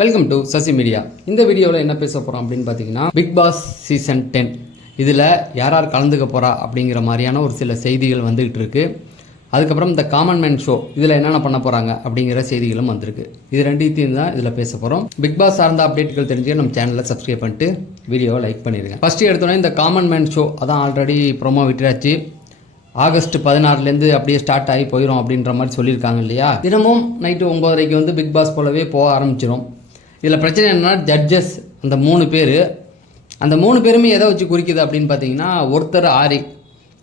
Welcome to Sasi media. இந்த வீடியோவில் என்ன பேச போகிறோம் அப்படின்னு பார்த்தீங்கன்னா, பிக் பாஸ் சீசன் 10 இதில் யார் கலந்துக்க போகிறா அப்படிங்கிற மாதிரியான ஒரு சில செய்திகள் வந்துகிட்டு இருக்கு. அதுக்கப்புறம் இந்த காமன் மேன் ஷோ இதில் என்னென்ன பண்ண போகிறாங்க அப்படிங்கிற செய்திகளும் வந்திருக்கு. இது ரெண்டையும் தான் இதில் பேச போகிறோம். பிக் பாஸ் சார்ந்த அப்டேட்டுகள் தெரிஞ்சு நம்ம சேனலில் சப்ஸ்கிரைப் பண்ணிட்டு வீடியோவை லைக் பண்ணிடுங்க. ஃபஸ்ட்டு எடுத்தோன்னே இந்த காமன் மேன் ஷோ அதான் ஆல்ரெடி ப்ரோமோ விட்டுறாச்சு. ஆகஸ்ட் 16 அப்படியே ஸ்டார்ட் ஆகி போயிடும் அப்படின்ற மாதிரி சொல்லியிருக்காங்க இல்லையா. தினமும் நைட்டு 9:30 வந்து பிக் பாஸ் போலவே போக ஆரம்பிச்சிடும். இதில் பிரச்சனை என்னன்னா, ஜட்ஜஸ் அந்த 3 பேருமே எதை வச்சு குறிக்குது அப்படின்னு பார்த்தீங்கன்னா, ஒருத்தர்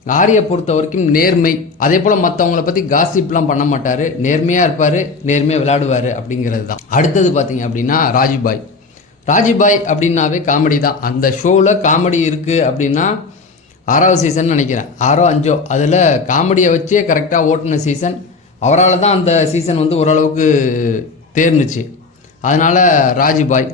ஆரியை பொறுத்த வரைக்கும் நேர்மை, அதே போல் மற்றவங்கள பற்றி காசிப்லாம் பண்ண மாட்டார், நேர்மையாக இருப்பார், நேர்மையாக விளையாடுவார் அப்படிங்கிறது தான். அடுத்தது பார்த்தீங்க அப்படின்னா ராஜிபாய் அப்படின்னாவே காமெடி தான். அந்த ஷோவில் காமெடி இருக்குது அப்படின்னா 6வது சீசன் நினைக்கிறேன், 6ஓ 5ஓ அதில் காமெடியை வச்சே கரெக்டாக ஓட்டின சீசன். அவரால் தான் அந்த சீசன் வந்து ஓரளவுக்கு தேர்ந்துச்சு. அதனால் ராஜிபாய்.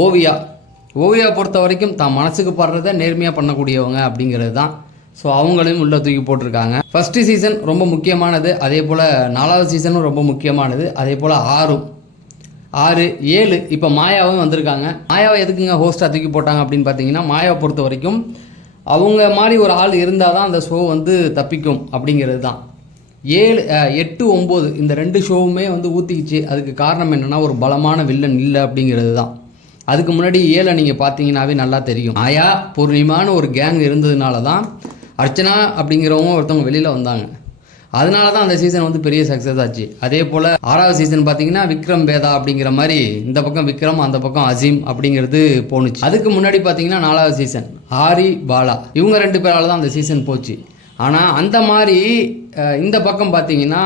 ஓவியா பொறுத்த வரைக்கும் தான் மனசுக்கு படுறத நேர்மையாக பண்ணக்கூடியவங்க அப்படிங்கிறது தான். ஸோ அவங்களையும் உள்ளே தூக்கி போட்டிருக்காங்க. ஃபஸ்ட்டு சீசன் ரொம்ப முக்கியமானது, அதே போல் 4வது சீசனும் ரொம்ப முக்கியமானது, அதே போல் 6, 7 இப்போ மாயாவும் வந்திருக்காங்க. மாயாவை எதுக்குங்க ஹோஸ்ட்டாக தூக்கி போட்டாங்க அப்படின்னு பார்த்தீங்கன்னா, மாயாவை பொறுத்த வரைக்கும் அவங்க மாதிரி ஒரு ஆள் இருந்தால் தான் அந்த ஷோ வந்து தப்பிக்கும் அப்படிங்கிறது தான். 7, 8, 9 இந்த 2 ஷோவுமே வந்து ஊற்றிக்கிச்சு. அதுக்கு காரணம் என்னென்னா, ஒரு பலமான வில்லன் இல்லை அப்படிங்கிறது தான். அதுக்கு முன்னாடி 7 நீங்கள் பார்த்தீங்கன்னாவே நல்லா தெரியும். மாயா பூர்ணிமான ஒரு கேங் இருந்ததுனால தான் அர்ச்சனா அப்படிங்கிறவங்க ஒருத்தவங்க வெளியில் வந்தாங்க. அதனால தான் அந்த சீசன் வந்து பெரிய சக்ஸஸ் ஆச்சு. அதே போல் 6வது சீசன் பார்த்தீங்கன்னா, விக்ரம் வேதா அப்படிங்கிற மாதிரி இந்த பக்கம் விக்ரம், அந்த பக்கம் அசீம் அப்படிங்கிறது போணுச்சு. அதுக்கு முன்னாடி பார்த்தீங்கன்னா 4வது சீசன் ஆரி பாலா, இவங்க 2 பேரால் தான் அந்த சீசன் போச்சு. ஆனால் அந்த மாதிரி இந்த பக்கம் பார்த்தீங்கன்னா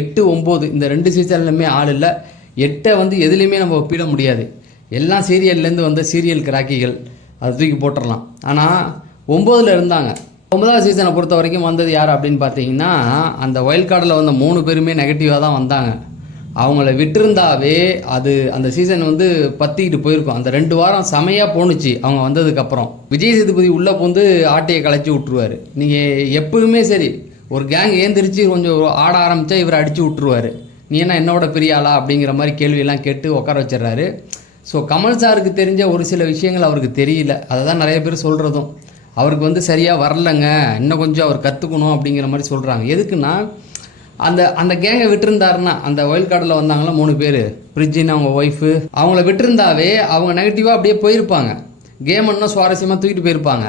8, 9 இந்த 2 சீசன்லையுமே ஆள் இல்லை. 8 வந்து எதுலேயுமே நம்ம ஒப்பிட முடியாது. எல்லாம் சீரியல்லேருந்து வந்த சீரியல் கிராக்கிகள், அதை தூக்கி போட்டுடலாம். ஆனால் 9ல் இருந்தாங்க. 9வது சீசனை பொறுத்த வரைக்கும் வந்தது யார் அப்படின்னு பார்த்தீங்கன்னா, அந்த ஒயில்ட் கார்டில் வந்த 3 பேருமே நெகட்டிவாக தான் வந்தாங்க. அவங்கள விட்டுருந்தாவே அது அந்த சீசன் வந்து பற்றிக்கிட்டு போயிருக்கும். அந்த 2 வாரம் செமையாக போணுச்சு அவங்க வந்ததுக்கப்புறம். விஜய் சேதுபதி உள்ளே போந்து ஆட்டையை கலைச்சி விட்ருவார். நீங்கள் எப்பவுமே சரி, ஒரு கேங் ஏந்திரிச்சு கொஞ்சம் ஆட ஆரம்பித்தா இவர் அடித்து விட்ருவார். நீ என்ன என்னோட பெரிய ஆளா அப்படிங்கிற மாதிரி கேள்வியெல்லாம் கேட்டு உட்கார வச்சிடறாரு. ஸோ கமல் சாருக்கு தெரிஞ்ச ஒரு சில விஷயங்கள் அவருக்கு தெரியல. அதை தான் நிறைய பேர் சொல்கிறதும். அவருக்கு வந்து சரியாக வரலைங்க, இன்னும் கொஞ்சம் அவர் கற்றுக்கணும் அப்படிங்கிற மாதிரி சொல்கிறாங்க. எதுக்குன்னா, அந்த கேங்கை விட்டுருந்தாருன்னா, அந்த ஒயில்ட் கார்டில் வந்தாங்களா 3 பேர், பிரிட்ஜின்னு அவங்க ஒய்ஃபு, அவங்கள விட்டுருந்தாவே அவங்க நெகட்டிவாக அப்படியே போயிருப்பாங்க. கேம் இன்னும் சுவாரஸ்யமாக தூக்கிட்டு போயிருப்பாங்க.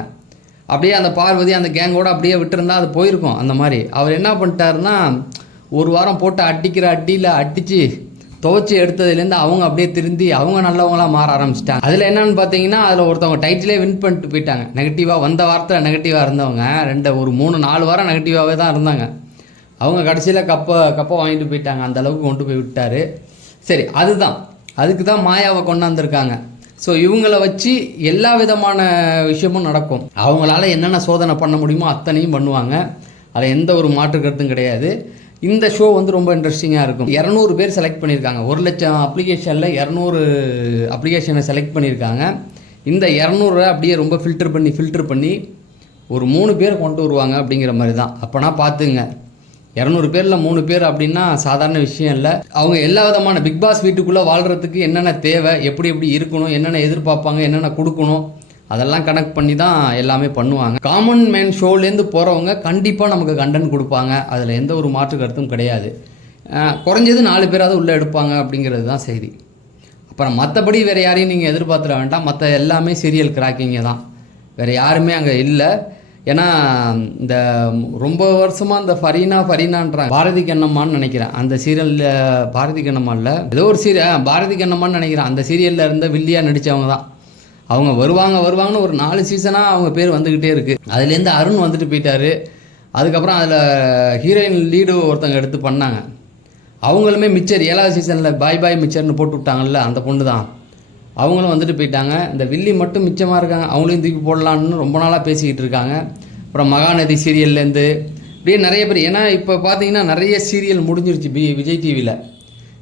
அப்படியே அந்த பார்வதி அந்த கேங்கோடு அப்படியே விட்டுருந்தா அது போயிருக்கும். அந்த மாதிரி அவர் என்ன பண்ணிட்டாருன்னா, ஒரு வாரம் போட்டு அடிக்கிற அடியில் அடித்து துவச்சி எடுத்ததுலேருந்து அவங்க அப்படியே திருந்தி அவங்க நல்லவங்களாக மாற ஆரம்பிச்சிட்டாங்க. அதில் என்னென்னு பார்த்தீங்கன்னா, அதில் ஒருத்தவங்க டைட்டிலே வின் பண்ணிட்டு போயிட்டாங்க. நெகட்டிவாக வந்த வாரத்தில் நெகட்டிவாக இருந்தவங்க ஒரு 3-4 வாரம் நெகட்டிவாகவே தான் இருந்தாங்க. அவங்க கடைசியில் கப்பை வாங்கிட்டு போயிட்டாங்க. அந்த அளவுக்கு கொண்டு போய் விட்டார். சரி, அதுக்கு தான் மாயாவை கொண்டாந்துருக்காங்க. ஸோ இவங்கள வச்சு எல்லா விதமான விஷயமும் நடக்கும். அவங்களால என்னென்ன சோதனை பண்ண முடியுமோ அத்தனையும் பண்ணுவாங்க. அதில் எந்த ஒரு மாற்று கருத்தும் கிடையாது. இந்த ஷோ வந்து ரொம்ப இன்ட்ரெஸ்டிங்காக இருக்கும். 200 பேர் செலக்ட் பண்ணியிருக்காங்க. 1 லட்சம் அப்ளிகேஷனில் 200 அப்ளிகேஷனை செலக்ட் பண்ணியிருக்காங்க. இந்த 200 அப்படியே ரொம்ப ஃபில்டர் பண்ணி ஒரு 3 பேர் கொண்டு வருவாங்க அப்படிங்கிற மாதிரி தான். அப்போனா பார்த்துங்க, 200 பேரில் 3 பேர் அப்படின்னா சாதாரண விஷயம் இல்லை. அவங்க எல்லா விதமான பிக் பாஸ் வீட்டுக்குள்ளே வாழ்கிறதுக்கு என்னென்ன தேவை, எப்படி இருக்கணும், என்னென்ன எதிர்பார்ப்பாங்க, என்னென்ன கொடுக்கணும், அதெல்லாம் கனெக்ட் பண்ணி தான் எல்லாமே பண்ணுவாங்க. காமன் மேன் ஷோலேருந்து போகிறவங்க கண்டிப்பாக நமக்கு கண்டென்ட் கொடுப்பாங்க. அதில் எந்த ஒரு மாற்று கருத்தும் கிடையாது. குறைஞ்சது 4 பேராவது உள்ளே எடுப்பாங்க அப்படிங்கிறது தான் செய்தி. அப்புறம் மற்றபடி வேறு யாரையும் நீங்கள் எதிர்பார்த்துட வேண்டாம். மற்ற எல்லாமே சீரியல் கிராக்கிங்க தான், வேறு யாருமே அங்கே இல்லை. ஏன்னா இந்த ரொம்ப வருஷமாக இந்த ஃபரீனான்றாங்க, பாரதி கண்ணம்மான்னு நினைக்கிறேன். அந்த சீரியலில் பாரதி கண்ணம்மா இல்லை, ஏதோ ஒரு பாரதி கண்ணம்மான்னு நினைக்கிறேன். அந்த சீரியலில் இருந்த வில்லியாக நடித்தவங்க தான். அவங்க வருவாங்கன்னு ஒரு 4 சீசனாக அவங்க பேர் வந்துக்கிட்டே இருக்குது. அதுலேருந்து அருண் வந்துட்டு போயிட்டார். அதுக்கப்புறம் அதில் ஹீரோயின் லீடு ஒருத்தங்க எடுத்து பண்ணாங்க. அவங்களுமே மிச்சர் 7வது சீசனில் பாய் மிச்சர்னு போட்டு விட்டாங்கல்ல, அந்த பொண்ணு தான். அவங்களும் வந்துட்டு போயிட்டாங்க. இந்த வில்லி மட்டும் மிச்சமாக இருக்காங்க. அவங்களையும் தூக்கி போடலான்னு ரொம்ப நாளாக பேசிக்கிட்டு இருக்காங்க. அப்புறம் மகாநதி சீரியல்லேருந்து இப்படியே நிறைய பேர். ஏன்னா இப்போ பார்த்தீங்கன்னா நிறைய சீரியல் முடிஞ்சிருச்சு. விஜய் டிவியில்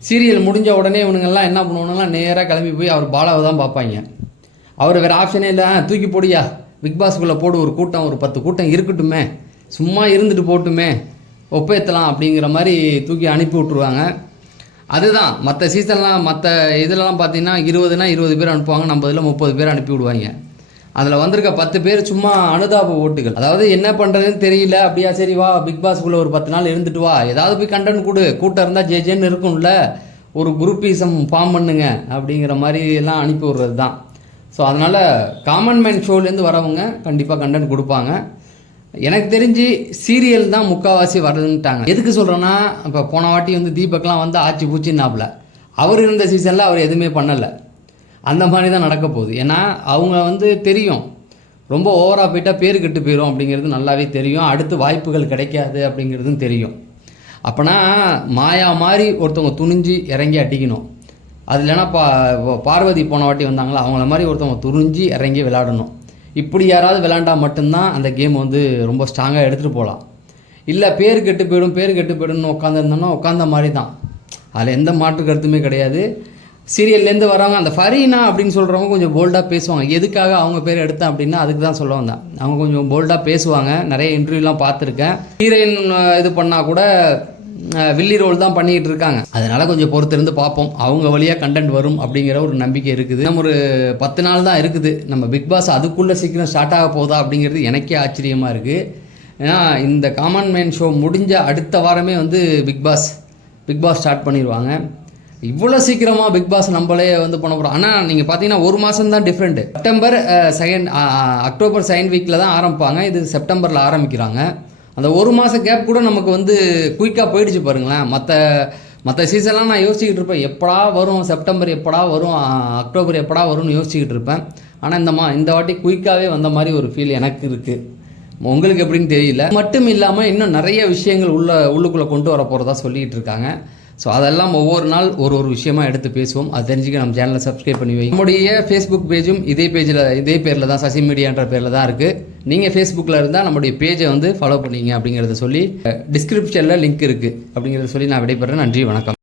சீரியல் முடிஞ்ச உடனே இவனுங்கெல்லாம் என்ன பண்ணுவானுங்கன்னா, நேராக கிளம்பி போய் அவர் பாலாவை தான் பார்ப்பாங்க. அவர் வேறு ஆப்ஷனே இல்லை, தூக்கி போடியா பிக் பாஸ்குள்ளே போடு, ஒரு 10 கூட்டம் இருக்கட்டுமே, சும்மா இருந்துட்டு போட்டுமே, ஒப்பேற்றலாம் அப்படிங்கிற மாதிரி தூக்கி அனுப்பி விட்ருவாங்க. அதுதான் மற்ற சீசன்லாம் மற்ற இதிலலாம் பார்த்தீங்கன்னா 20 பேர் அனுப்புவாங்க, நம்ம இதில் 30 பேர் அனுப்பி விடுவாங்க. அதில் வந்திருக்க 10 பேர் சும்மா அனுதாப ஓட்டுகள். அதாவது என்ன பண்ணுறதுன்னு தெரியல, அப்படியா சரி வா பிக் பாஸ்க்குள்ளே ஒரு 10 நாள் இருந்துட்டு வா, ஏதாவது போய் கண்டென்ட் கொடு, கூட்டம் இருந்தால் ஜேஜேன்னு இருக்கும்ல, ஒரு குரூப்பிசம் ஃபார்ம் பண்ணுங்க அப்படிங்கிற மாதிரி எல்லாம் அனுப்பி விடுறது தான். ஸோ அதனால் காமன் மேன் ஷோலேருந்து வரவங்க கண்டிப்பாக கண்டென்ட் கொடுப்பாங்க. எனக்கு தெரிஞ்சு சீரியல் தான் முக்கால்வாசி வருதுன்ட்டாங்க. எதுக்கு சொல்கிறேன்னா, இப்போ போன வாட்டி வந்து தீபக்லாம் வந்து ஆச்சி பூச்சின்னாப்புல, அவர் இருந்த சீசனில் அவர் எதுவுமே பண்ணலை. அந்த மாதிரி தான் நடக்க போகுது. ஏன்னா அவங்க வந்து தெரியும், ரொம்ப ஓவராக போயிட்டால் பேர் கெட்டு போயிடும் அப்படிங்கிறது நல்லாவே தெரியும். அடுத்து வாய்ப்புகள் கிடைக்காது அப்படிங்கிறதும் தெரியும். அப்போனா மாயா மாதிரி ஒருத்தவங்க துணிஞ்சு இறங்கி அடிக்கணும். அது இல்லைன்னா பார்வதி போன வாட்டி வந்தாங்களா, அவங்கள மாதிரி ஒருத்தவங்க துணிஞ்சு இறங்கி விளையாடணும். இப்படி யாராவது விளையாண்டா மட்டும்தான் அந்த கேம் வந்து ரொம்ப ஸ்ட்ராங்காக எடுத்துகிட்டு போகலாம். இல்லை பேர் கெட்டு போய்டும்னு உட்காந்துருந்தோம்னா உட்காந்த மாதிரி தான். அதில் எந்த மாற்று கருத்துமே கிடையாது. சீரியல்லேருந்து வரவங்க அந்த ஃபரீனா அப்படின்னு சொல்கிறவங்க கொஞ்சம் போல்டாக பேசுவாங்க. எதுக்காக அவங்க பேர் எடுத்தேன் அப்படின்னா அதுக்கு தான் சொல்ல வந்தேன். அவங்க கொஞ்சம் போல்டாக பேசுவாங்க. நிறைய இன்டர்வியூலாம் பார்த்துருக்கேன். ஹீரோயின் இது பண்ணால் கூட வில்லி ரோல் தான் பண்ணிக்கிட்டு இருக்காங்க. அதனால் கொஞ்சம் பொறுத்திருந்து பார்ப்போம். அவங்க வழியாக கண்டென்ட் வரும் அப்படிங்கிற ஒரு நம்பிக்கை இருக்குது. நம்ம ஒரு 10 நாள் தான் இருக்குது. நம்ம பிக் பாஸ் அதுக்குள்ளே சீக்கிரம் ஸ்டார்ட் ஆக போதா அப்படிங்கிறது எனக்கே ஆச்சரியமாக இருக்குது. ஏன்னா இந்த காமன் மேன் ஷோ முடிஞ்ச அடுத்த வாரமே வந்து பிக் பாஸ் ஸ்டார்ட் பண்ணிடுவாங்க. இவ்வளோ சீக்கிரமாக பிக் பாஸ் நம்மளே வந்து பண்ண போகிறோம். ஆனால் நீங்கள் பார்த்தீங்கன்னா ஒரு மாதம் தான் டிஃப்ரெண்ட்டு. அக்டோபர் 2nd வீக்கில் தான் ஆரம்பிப்பாங்க. இது செப்டம்பரில் ஆரம்பிக்கிறாங்க. அந்த ஒரு மாதம் கேப் கூட நமக்கு வந்து குயிக்காக போயிடுச்சு பாருங்களேன். மற்ற சீசன்லாம் நான் யோசிச்சுக்கிட்டு இருப்பேன், எப்படா வரும் செப்டம்பர், எப்படா வரும் அக்டோபர், எப்படா வரும்னு யோசிச்சுக்கிட்டு இருப்பேன். ஆனால் இந்த வாட்டி குயிக்காகவே வந்த மாதிரி ஒரு ஃபீல் எனக்கு இருக்குது. உங்களுக்கு எப்படின்னு தெரியல. மட்டும் இல்லாமல் இன்னும் நிறைய விஷயங்கள் உள்ளுக்குள்ளே கொண்டு வர போகிறதா சொல்லிகிட்டு இருக்காங்க. ஸோ அதெல்லாம் ஒவ்வொரு நாள் ஒரு விஷயமா எடுத்து பேசுவோம். அது தெரிஞ்சுக்க நம்ம சேனலை சப்ஸ்கிரைப் பண்ணி வைங்க. நம்முடைய ஃபேஸ்புக் பேஜும் இதே பேரில் தான், சசி மீடியான்ற பேரில் தான் இருக்குது. நீங்கள் ஃபேஸ்புக்கில் இருந்தால் நம்முடைய பேஜை வந்து ஃபாலோ பண்ணிங்க அப்படிங்கிறத சொல்லி, டிஸ்கிரிப்ஷனில் லிங்க் இருக்குது அப்படிங்கிறத சொல்லி நான் விடைபெறேன். நன்றி, வணக்கம்.